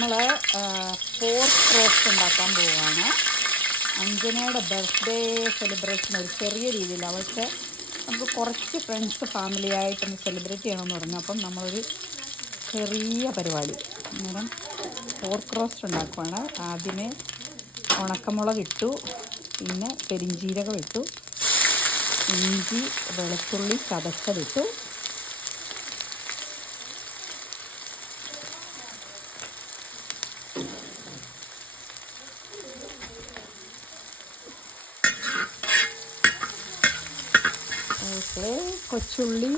നമ്മൾ pork roast ഉണ്ടാക്കാൻ പോവുകയാണ്. അഞ്ജനയുടെ ബർത്ത്ഡേ സെലിബ്രേഷൻ ഒരു ചെറിയ രീതിയിൽ, അവൾക്ക് നമുക്ക് കുറച്ച് ഫ്രണ്ട്സ് ഫാമിലിയായിട്ടൊന്ന് സെലിബ്രേറ്റ് ചെയ്യണമെന്ന് പറഞ്ഞു. അപ്പം നമ്മളൊരു ചെറിയ പരിപാടി, അന്നേരം പോർക്ക് റോസ്റ്റ് ഉണ്ടാക്കുവാണ്. ആദ്യമേ ഉണക്കമുളക് ഇട്ടു, പിന്നെ പെരിഞ്ജീരകം ഇട്ടു, ഇഞ്ചി വെളുത്തുള്ളി ചതച്ചതിട്ടു, കൊച്ചുള്ളി,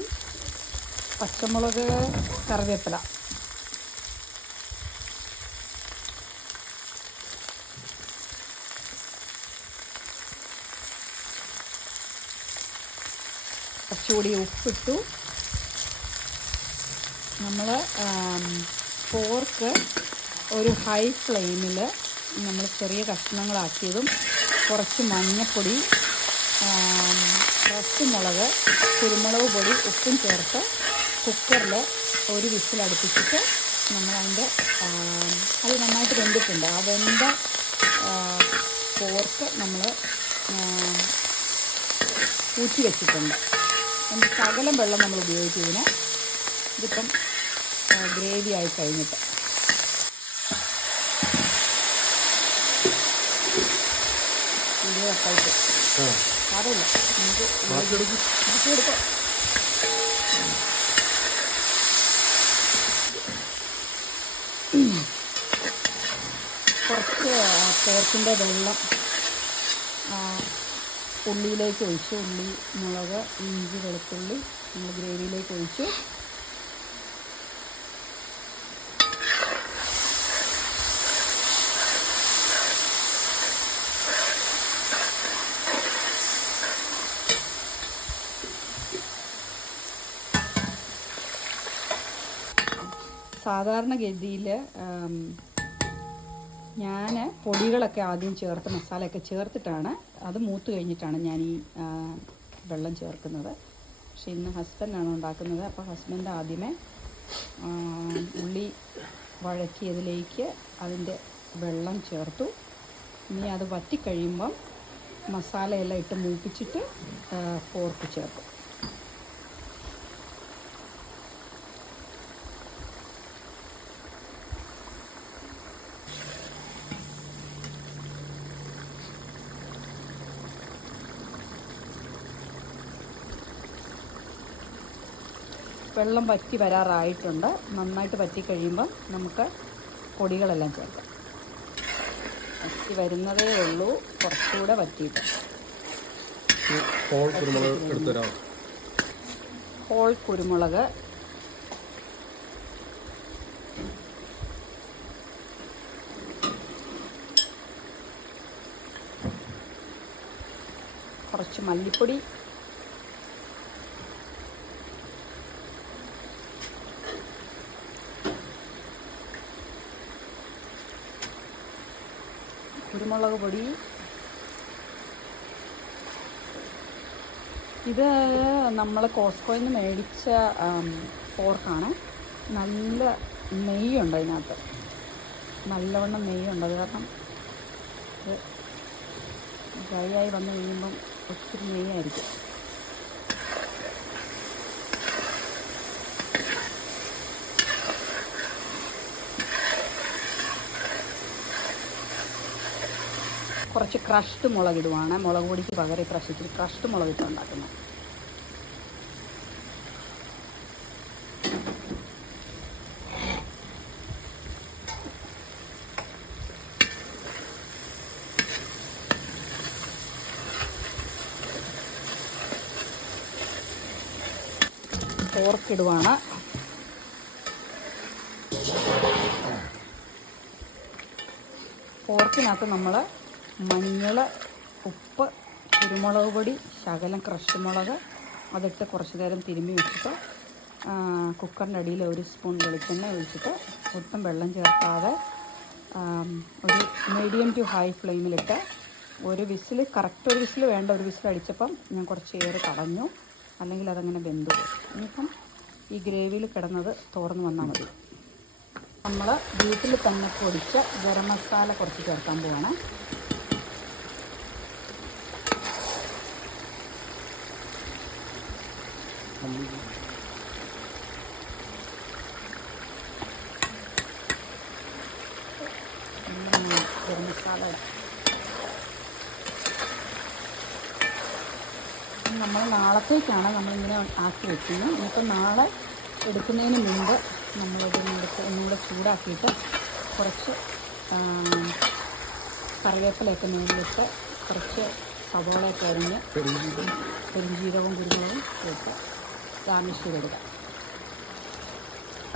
പച്ചമുളക്, കറിവേപ്പില, കുറച്ചുകൂടി ഉപ്പിട്ടു. നമ്മൾ പോർക്ക് ഒരു ഹൈ ഫ്ലെയിമിൽ നമ്മൾ ചെറിയ കഷ്ണങ്ങളാക്കിയതും കുറച്ച് മഞ്ഞൾപ്പൊടി, പച്ചമുളക്, കുരുമുളക് പൊടി, ഉപ്പും ചേർത്ത് കുക്കറിൽ ഒരു വിസിലടുപ്പിച്ചിട്ട് നമ്മളതിൻ്റെ അത് നന്നായിട്ട് വെന്തിട്ടുണ്ട്. ആ വെന്ത പോർക്ക് നമ്മൾ ഊറ്റി വെച്ചിട്ടുണ്ട്. അതിൻ്റെ ശകലം വെള്ളം നമ്മൾ ഉപയോഗിച്ചതിന് ഇതിപ്പം ഗ്രേവി ആയി കഴിഞ്ഞിട്ട് ഇതിപ്പായിട്ട് അറിയില്ല നമുക്ക് എടുക്കാം. കുറച്ച് പോർക്കിൻ്റെ വെള്ളം ഉള്ളിയിലേക്ക് ഒഴിച്ചു. ഉള്ളി, മുളക്, ഇഞ്ചി, വെളുത്തുള്ളി നമ്മൾ ഗ്രേവിയിലേക്ക് ഒഴിച്ചു. സാധാരണഗതിയിൽ ഞാൻ പൊടികളൊക്കെ ആദ്യം ചേർത്ത് മസാലയൊക്കെ ചേർത്തിട്ടാണ്, അത് മൂത്ത് കഴിഞ്ഞിട്ടാണ് ഞാൻ ഈ വെള്ളം ചേർക്കുന്നത്. പക്ഷെ ഇന്ന് ഹസ്ബൻഡാണ് ഉണ്ടാക്കുന്നത്. അപ്പോൾ ഹസ്ബൻഡ് ആദ്യമേ ഉള്ളി വഴക്കിയതിലേക്ക് അതിൻ്റെ വെള്ളം ചേർത്തു. ഇനി അത് വറ്റിക്കഴിയുമ്പം മസാലയെല്ലാം ഇട്ട് മൂപ്പിച്ചിട്ട് പോർക്ക് ചേർക്കും. വെള്ളം വറ്റി വരാറായിട്ടുണ്ട്. നന്നായിട്ട് വറ്റി കഴിയുമ്പം നമുക്ക് പൊടികളെല്ലാം ചേർക്കാം. വറ്റി വരുന്നതേ ഉള്ളൂ, കുറച്ചുകൂടെ വറ്റിയിട്ട്. ഹോൾ കുരുമുളക്, കുറച്ച് മല്ലിപ്പൊടി, കുരുമുളക് പൊടി. ഇത് നമ്മൾ കോസ്കോയിൽ നിന്ന് മേടിച്ച പോർക്കാണ്. നല്ല നെയ്യുണ്ട് അതിനകത്ത്, നല്ലവണ്ണം നെയ്യുണ്ട്. അത് കാരണം ഇത് ഡ്രൈ ആയി വന്നു കഴിയുമ്പം ഒത്തിരി നെയ്യായിരിക്കും. കുറച്ച് ക്രഷ്ഡ് മുളകിടുവാണ്. മുളക് പൊടിക്ക് പകരം ഇച്ചിരി ക്രഷ്ഡ് മുളകിട്ട് ഉണ്ടാക്കുന്നത്. പോർക്കിടുവാണ്. പോർക്കിനകത്ത് നമ്മൾ മഞ്ഞൾ, ഉപ്പ്, കുരുമുളക് പൊടി, ശകലം ക്രഷ്ഡ് മുളക് അതിട്ട് കുറച്ച് നേരം തിരുമ്മി വെച്ചിട്ട് കുക്കറിൻ്റെ അടിയിൽ ഒരു സ്പൂൺ വെളിച്ചെണ്ണ ഒഴിച്ചിട്ട് ഒട്ടും വെള്ളം ചേർക്കാതെ ഒരു മീഡിയം ടു ഹൈ ഫ്ലെയിമിലിട്ട് ഒരു വിസിൽ, കറക്റ്റ് ഒരു വിസിൽ വേണ്ട, ഒരു വിസിൽ അടിച്ചപ്പം ഞാൻ കുറച്ച് എയർ കളഞ്ഞു, അല്ലെങ്കിൽ അതങ്ങനെ വെന്തു പോകും. ഇനിയിപ്പം ഈ ഗ്രേവിയിൽ കിടന്നത് തോർന്ന് വന്നാൽ മതി. നമ്മൾ വീട്ടിൽ തന്നെ പൊടിച്ച ഗരം മസാല കുറച്ച് ചേർക്കാൻ പോവാണ്. ഗരം മസാല നമ്മൾ നാളത്തേക്കാണ് നമ്മളിങ്ങനെ ആക്കി വെക്കുന്നത്. ഇനിയിപ്പോൾ നാളെ എടുക്കുന്നതിന് മുമ്പ് ഒന്നുകൂടെ ചൂടാക്കിയിട്ട് കുറച്ച് കറിവേപ്പിലയൊക്കെ മേളിലിട്ട് കുറച്ച് സവോളയൊക്കെ അരിഞ്ഞ് പെരുംജീരകവും കുരുമുളകും ഇട്ട് ഗാർണിഷ് ചെയ്തെടുക്കാം.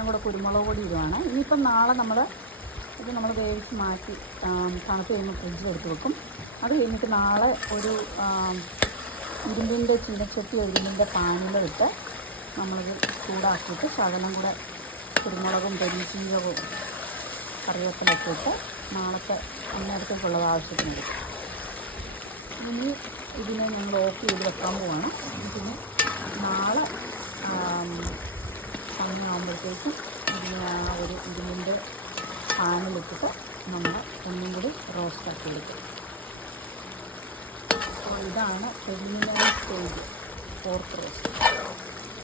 കൂടെ കുരുമുളക് പൊടി ഇടുവാണ്. ഇനിയിപ്പം നാളെ ഇത് നമ്മൾ വേവിച്ച് മാറ്റി തണുത്ത് കഴിയുമ്പോൾ ഫ്രിഡ്ജിലെടുത്ത് വെക്കും. അത് കഴിഞ്ഞിട്ട് നാളെ ഒരു ഇരുമ്പിൻ്റെ ചീനച്ചട്ടി ഇരുമ്പിൻ്റെ പാനിലിട്ട് നമ്മളിത് ചൂടാക്കിയിട്ട് ശകലം കൂടെ കുരുമുളകും പെരുംജീരകവും കറിവേപ്പിലൊക്കെ ഇട്ട് നാളത്തെ അന്നേരത്തേക്കുള്ളത് ആവശ്യത്തിന് എടുക്കും. ഇനി ഇതിനെ ഞങ്ങൾ ഓഫ് ചെയ്ത് വെക്കാൻ പോവാണ്. പിന്നെ നാളെ സമയമാകുമ്പോഴത്തേക്കും ഇതിനെ ഒരു ഇരുമ്പിൻ്റെ പാനിലിട്ടിട്ട് നമ്മൾ ഒന്നും കൂടി റോസ്റ്റാക്കി എടുക്കും. അപ്പോൾ ഇതാണ് പ്രിലിമിനറി സ്റ്റേജ്, പോർക്ക് റോസ്റ്റ്.